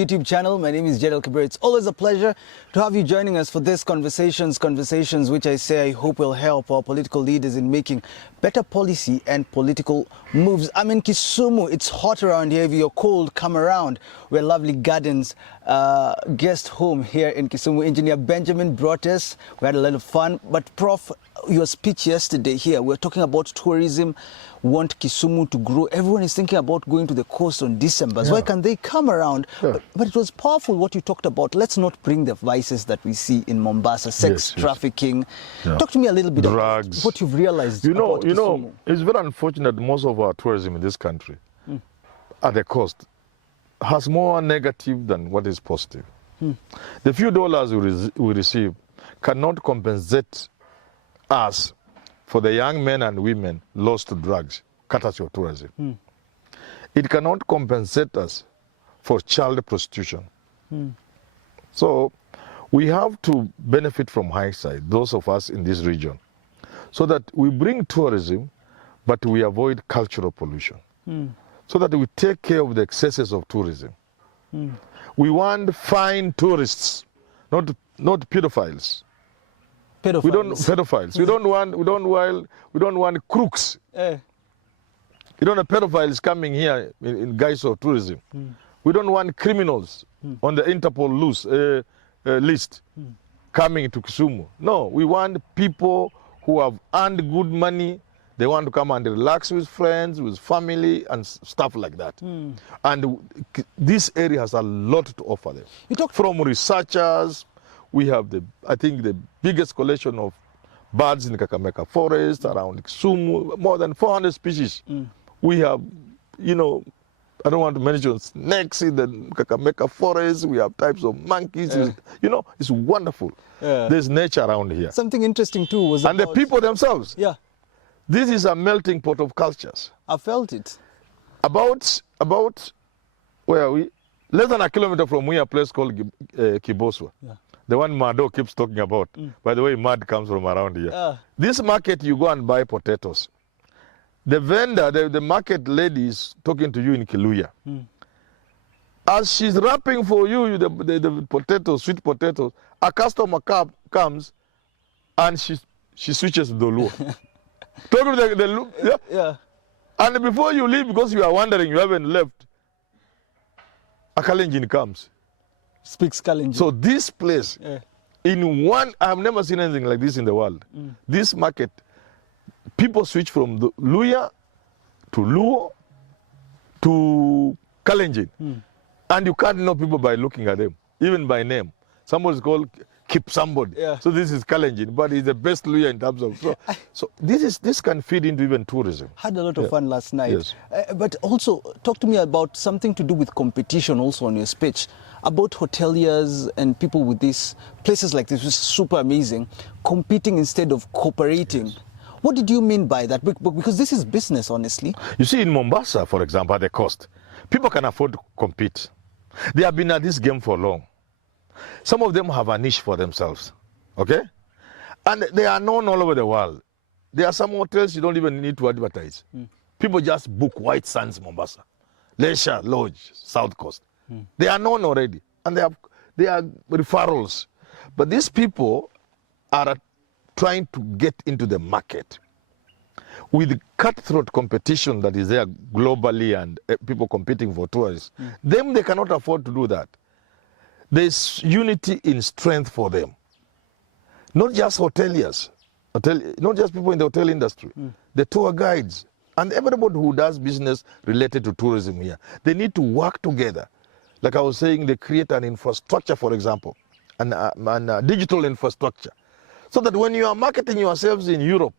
YouTube channel. My name is Jedel Kabir. It's always a pleasure to have you joining us for this conversations which I hope will help our political leaders in making better policy and political moves. I'm in Kisumu. It's hot around here. If you're cold, come around. We're Lovely Gardens guest home here in Kisumu. Engineer Benjamin brought us. We had a lot of fun. But Prof, your speech yesterday here, we're talking about tourism, want Kisumu to grow. Everyone is thinking about going to the coast on December. So why can't they come around? Yeah. But it was powerful what you talked about. Let's not bring the vices that we see in Mombasa, sex trafficking. Yeah. Talk to me a little bit about what you've realized about Kisumu. It's very unfortunate most of our tourism in this country at the coast has more negative than what is positive. The few dollars we receive cannot compensate us for the young men and women lost to drugs, courtesy of tourism. It cannot compensate us for child prostitution. So we have to benefit from hindsight, those of us in this region, so that we bring tourism, but we avoid cultural pollution, so that we take care of the excesses of tourism. We want fine tourists, not pedophiles. We don't pedophiles. We don't want crooks. We don't have pedophiles coming here in guise of tourism. We don't want criminals on the Interpol list coming to Kisumu. No, we want people who have earned good money. They want to come and relax with friends, with family, and stuff like that. And this area has a lot to offer them. From researchers, we have I think the biggest collection of birds in the Kakamega forest around Kisumu, more than 400 species. We have, I don't want to mention snakes in the Kakamega forest. We have types of monkeys. It's wonderful. There's nature around here. Something interesting too was the people themselves. Yeah. This is a melting pot of cultures. I felt it. About where are we? Less than a kilometer from here, a place called Kiboswa. The one Mado keeps talking about. By the way, Mad comes from around here. This market, you go and buy potatoes. The vendor, the market lady is talking to you in Kiluya. As she's wrapping for you the potatoes, sweet potatoes, a customer comes and she switches to the Luo. Talking to the Luo. And before you leave, because you are wondering, you haven't left, a Kalenjin comes. Speaks Kalenjin. So this place, I've never seen anything like this in the world. This market, people switch from the Luya to Luo to Kalenjin. And you can't know people by looking at them, even by name. Somebody's called Keep Somebody. So this is Kalenjin, but he's the best Luya in terms of... So this can feed into even tourism. Had a lot of fun last night. But also, talk to me about something to do with competition also on your speech, about hoteliers and people with these places like this, which is super amazing, competing instead of cooperating. What did you mean by that? Because this is business, honestly. You see, in Mombasa, for example, at the coast, people can afford to compete. They have been at this game for long. Some of them have a niche for themselves, okay? And they are known all over the world. There are some hotels you don't even need to advertise. People just book White Sands, Mombasa, Leisure Lodge, South Coast. They are known already, and they are referrals. But these people are trying to get into the market with the cutthroat competition that is there globally and people competing for tourists. Them, they cannot afford to do that. There's unity in strength for them. Not just hoteliers, not just people in the hotel industry, the tour guides, and everybody who does business related to tourism here. They need to work together. Like I was saying, they create an infrastructure, for example, and a digital infrastructure, so that when you are marketing yourselves in Europe,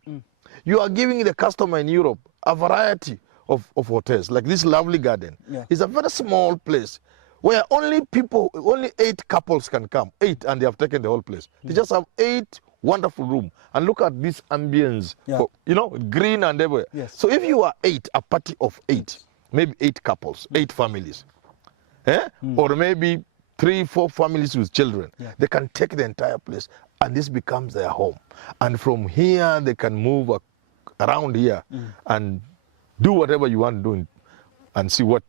you are giving the customer in Europe a variety of hotels. Like this Lovely Garden. It's a very small place where only 8 couples can come. 8, and they have taken the whole place. They just have 8 wonderful rooms. And look at this ambience, green and everywhere. So if you are 8, a party of 8, maybe 8 couples, 8 families, or maybe 3, 4 families with children, they can take the entire place, and this becomes their home. And from here, they can move around here and do whatever you want to do and see what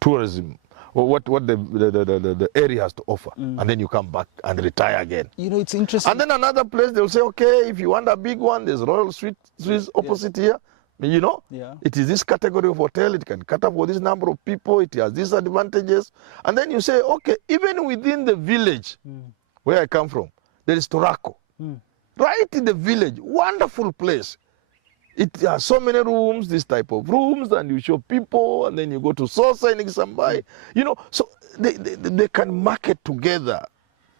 tourism what the area has to offer, and then you come back and retire again. You know, it's interesting. And then another place, they'll say, okay, if you want a big one, there's Royal Suites opposite here. You know, it is this category of hotel. It can cater for this number of people. It has these advantages. And then you say, okay, even within the village where I come from, there is Torako. Right in the village, wonderful place. It has so many rooms, this type of rooms, and you show people, and then you go to Sosa and Isambai. You know, so they can market together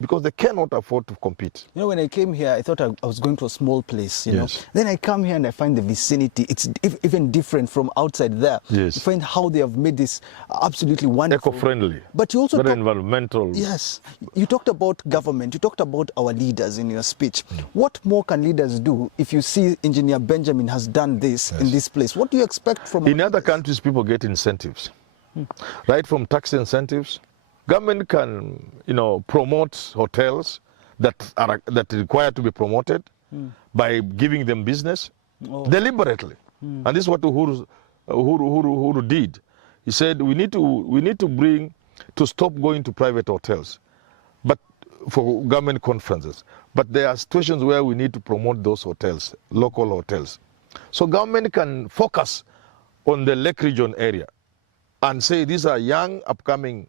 because they cannot afford to compete. You know, when I came here, I thought I was going to a small place, you know. Then I come here and I find the vicinity. It's even different from outside there. You find how they have made this absolutely wonderful. Eco-friendly. But you also very environmental. Yes. You talked about government. You talked about our leaders in your speech. What more can leaders do if you see Engineer Benjamin has done this in this place? What do you expect from In other countries, people get incentives. Right from tax incentives. Government can, you know, promote hotels that require to be promoted by giving them business deliberately. And this is what Uhuru did. He said we need to stop going to private hotels, but for government conferences. But there are situations where we need to promote those hotels, local hotels. So government can focus on the Lake Region area and say these are young, upcoming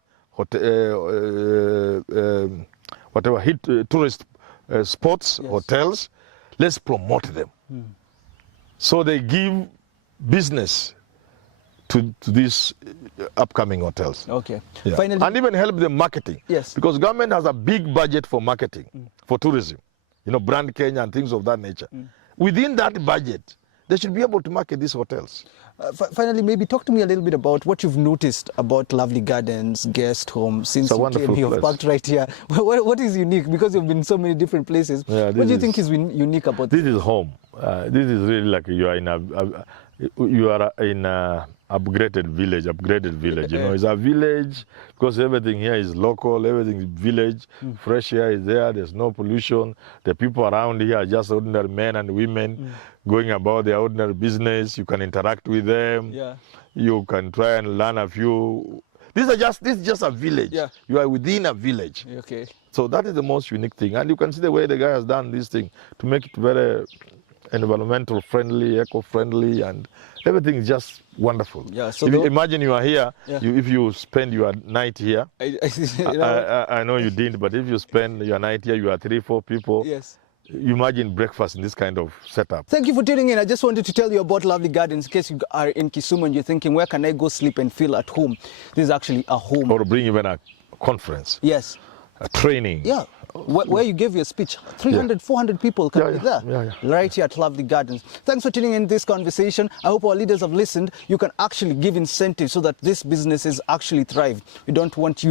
tourist spots, hotels, let's promote them. So they give business to these upcoming hotels. Okay. Finally, and even help them marketing. Because government has a big budget for marketing, for tourism. You know, brand Kenya and things of that nature. Within that budget, they should be able to market these hotels. Finally, maybe talk to me a little bit about what you've noticed about Lovely Gardens guest home since you came here, parked right here. What is unique? Because you've been in so many different places. What do you think is unique about this? This is home. This is really like you are in a upgraded village. You know, it's a village because everything here is local. Everything is village. Fresh air is there. There's no pollution. The people around here are just ordinary men and women going about their ordinary business. You can interact with them. You can try and learn a few. This is just a village. You are within a village. So that is the most unique thing. And you can see the way the guy has done this thing to make it very environmental friendly, eco-friendly, and everything is just wonderful. So imagine you are here, if you spend your night here, I know you didn't, but if you spend your night here, you are 3-4 people. You imagine breakfast in this kind of setup. Thank you for tuning in. I just wanted to tell you about Lovely Gardens in case you are in Kisumu and you're thinking, where can I go sleep and feel at home? This is actually a home. Or bring even a conference. A training. Where you gave your speech, 300, 400 people can be there, right here at Lovely Gardens. Thanks for tuning in this conversation. I hope our leaders have listened. You can actually give incentives so that these businesses actually thrive. We don't want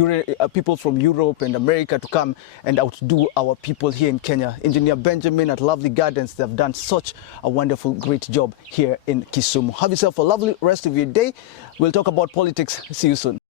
people from Europe and America to come and outdo our people here in Kenya. Engineer Benjamin at Lovely Gardens, they have done such a wonderful, great job here in Kisumu. Have yourself a lovely rest of your day. We'll talk about politics. See you soon.